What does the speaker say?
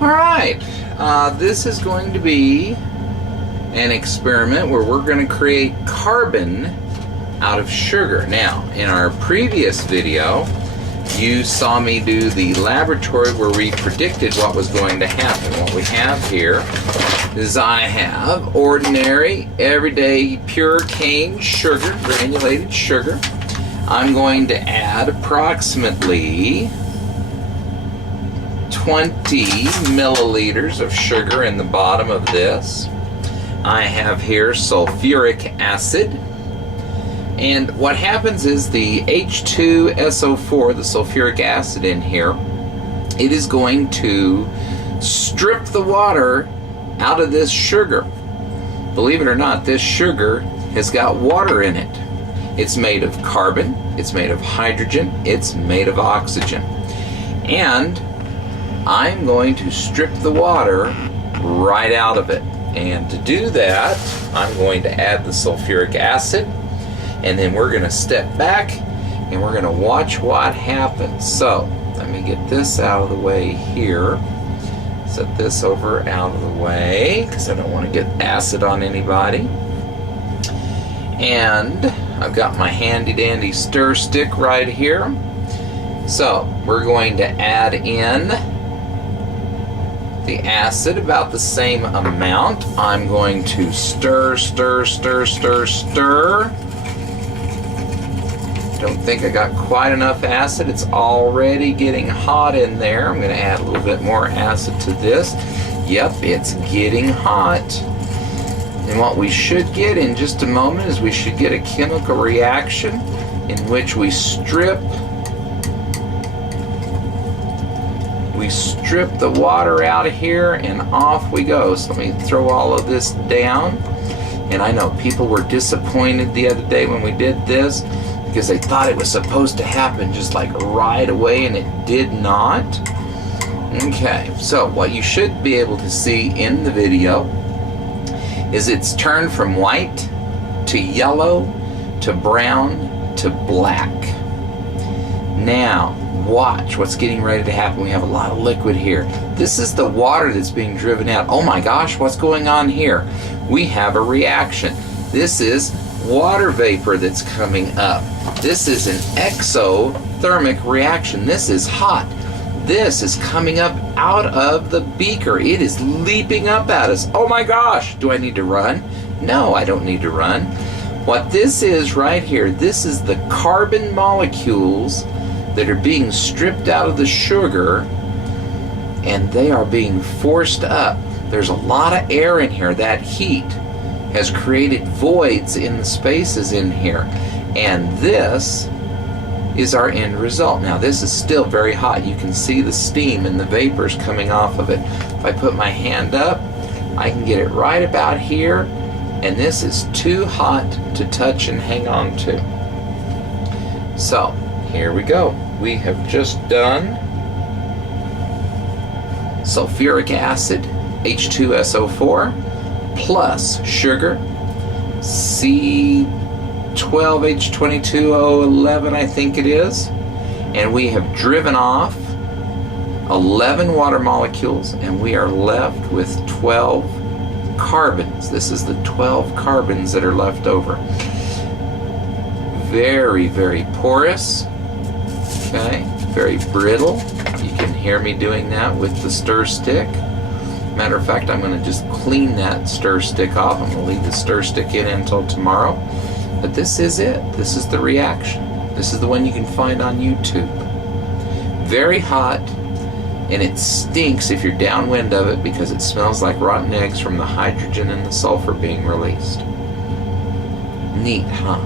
Alright, this is going to be an experiment where we're going to create carbon out of sugar. Now, in our previous video, you saw me do the laboratory where we predicted what was going to happen. What we have here is I have ordinary, everyday, pure cane sugar, granulated sugar. I'm going to add approximately 20 milliliters of sugar in the bottom of this. I have here sulfuric acid. And what happens is the H2SO4, the sulfuric acid in here, it is going to strip the water out of this sugar. Believe it or not, this sugar has got water in it. It's made of carbon, it's made of hydrogen, it's made of oxygen. And I'm going to strip the water right out of it. And to do that, I'm going to add the sulfuric acid, and then we're going to step back and we're going to watch what happens. So let me get this out of the way here. Set this over out of the way because I don't want to get acid on anybody. And I've got my handy dandy stir stick right here. So we're going to add in the acid about the same amount. I'm going to stir, stir, stir, stir, stir. Don't think I got quite enough acid. It's already getting hot in there. I'm going to add a little bit more acid to this. Yep, it's getting hot. And what we should get in just a moment is we should get a chemical reaction in which we strip the water out of here and off we go. So let me throw all of this down. And I know people were disappointed the other day when we did this because they thought it was supposed to happen just like right away, and it did not. Okay, so what you should be able to see in the video is it's turned from white to yellow to brown to black. Now watch what's getting ready to happen. We have a lot of liquid here. This is the water that's being driven out. Oh my gosh, what's going on here? We have a reaction. This is water vapor that's coming up. This is an exothermic reaction. This is hot. This is coming up out of the beaker. It is leaping up at us. Oh my gosh, do I need to run? No, I don't need to run. What this is right here, this is the carbon molecules that are being stripped out of the sugar, and they are being forced up. There's a lot of air in here. That heat has created voids in the spaces in here, and this is our end result. Now this is still very hot. You can see the steam and the vapors coming off of it. If I put my hand up, I can get it right about here, and this is too hot to touch and hang on to. So here we go. We have just done sulfuric acid, H2SO4, plus sugar, C12H22O11 I think it is, and we have driven off 11 water molecules, and we are left with 12 carbons. This is the 12 carbons that are left over. Very, very porous. Okay, very brittle. You can hear me doing that with the stir stick. Matter of fact, I'm going to just clean that stir stick off. I'm going to leave the stir stick in until tomorrow. But this is it. This is the reaction. This is the one you can find on YouTube. Very hot, and it stinks if you're downwind of it because it smells like rotten eggs from the hydrogen and the sulfur being released. Neat, huh?